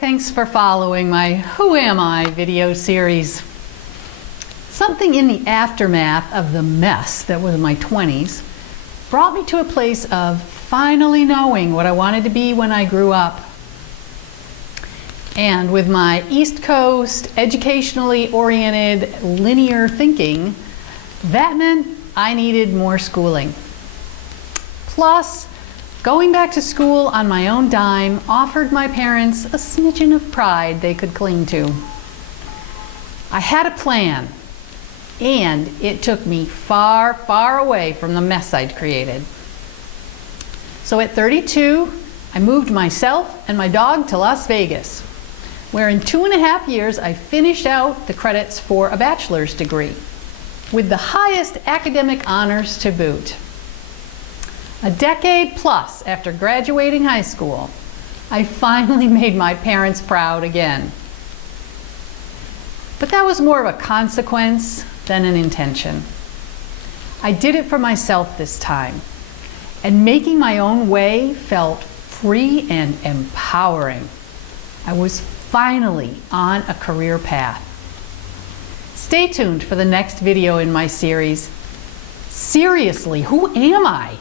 thanks for following my Who Am I video series. Something in the aftermath of the mess that was my 20s brought me to a place of finally knowing what I wanted to be when I grew up. And with my East Coast, educationally oriented, linear thinking, that meant I needed more schooling. Plus, going back to school on my own dime offered my parents a smidgen of pride they could cling to. I had a plan, and it took me far, far away from the mess I'd created. So at 32, I moved myself and my dog to Las Vegas, where in 2.5 years I finished out the credits for a bachelor's degree, with the highest academic honors to boot. A decade plus after graduating high school, I finally made my parents proud again. But that was more of a consequence than an intention. I did it for myself this time, and making my own way felt free and empowering. I was finally on a career path. Stay tuned for the next video in my series, Seriously, Who Am I?